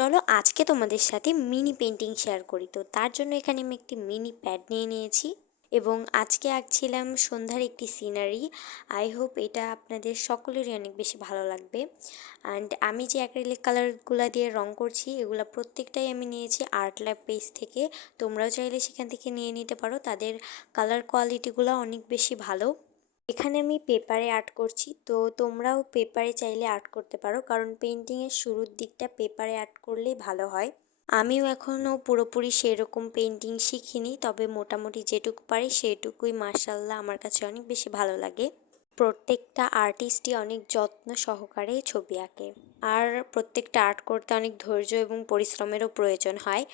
চলো আজকে তোমাদের সাথে মিনি পেন্টিং শেয়ার করি। তো তার জন্য এখানে আমি একটি মিনি প্যাড নিয়ে নিয়েছি এবং আজকে আঁকছিলাম সন্ধ্যার একটি সিনারি। আই হোপ এটা আপনাদের সকলেরই অনেক বেশি ভালো লাগবে। অ্যান্ড আমি যে অ্যাক্রিলিক কালারগুলো দিয়ে রং করছি এগুলো প্রত্যেকটাই আমি নিয়েছি আর্ট ল্যাব পেজ থেকে। তোমরাও চাইলে সেখান থেকে নিয়ে নিতে পারো, তাদের কালার কোয়ালিটিগুলো অনেক বেশি ভালো। এখানে আমি পেপারে আর্ট করছি, তো তোমরাও পেপারে চাইলে আর্ট করতে পারো, কারণ পেন্টিংয়ের শুরুর দিকটা পেপারে আর্ট করলেই ভালো হয়। আমিও এখনও পুরোপুরি সেরকম পেন্টিং শিখিনি, তবে মোটামুটি যেটুকু পারি সেটুকুই মার্শাল্লাহ আমার কাছে অনেক বেশি ভালো লাগে। প্রত্যেকটা আর্টিস্টই অনেক যত্ন সহকারে ছবি আঁকে, আর প্রত্যেকটা আর্ট করতে অনেক ধৈর্য এবং পরিশ্রমেরও প্রয়োজন হয়।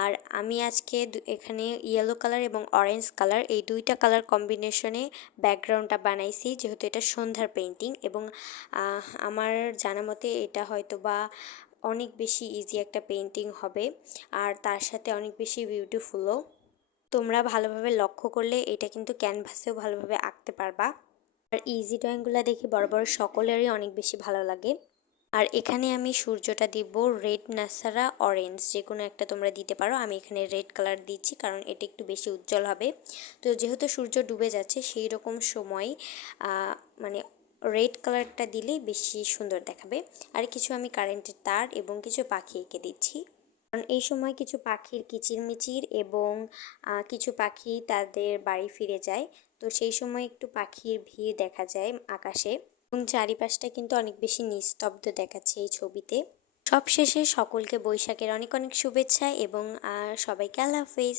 আর আমি আজকে এখানে ইয়েলো কালার এবং অরেঞ্জ কালার এই দুইটা কালার কম্বিনেশনে ব্যাকগ্রাউন্ডটা বানাইছি, যেহেতু এটা সন্ধ্যার পেন্টিং এবং আমার জানা মতে এটা হয়তো বা অনেক বেশি ইজি একটা পেন্টিং হবে, আর তার সাথে অনেক বেশি বিউটিফুলও। তোমরা ভালোভাবে লক্ষ্য করলে এটা কিন্তু ক্যানভাসেও ভালোভাবে আঁকতে পারবা। আর ইজি ড্রয়িংগুলো দেখে বড় বড় সকলেরই অনেক বেশি ভালো লাগে। আর এখানে আমি সূর্যটা দিব রেড নাসারা অরেঞ্জ, যে কোনো একটা তোমরা দিতে পারো। আমি এখানে রেড কালার দিচ্ছি কারণ এটা একটু বেশি উজ্জ্বল হবে। তো যেহেতু সূর্য ডুবে যাচ্ছে সেই রকম সময় মানে রেড কালারটা দিলেই বেশি সুন্দর দেখাবে। আর কিছু আমি কারেন্টের তার এবং কিছু পাখি এঁকে দিচ্ছি, কারণ এই সময় কিছু পাখির কিচিরমিচির এবং কিছু পাখি তাদের বাড়ি ফিরে যায়। তো সেই সময় একটু পাখির ভিড় দেখা যায় আকাশে এবং চারিপাশটা কিন্তু অনেক বেশি নিস্তব্ধ দেখাচ্ছে এই ছবিতে। সবশেষে সকলকে বৈশাখের অনেক অনেক শুভেচ্ছা এবং সবাইকে আল্লাহ হাফেজ।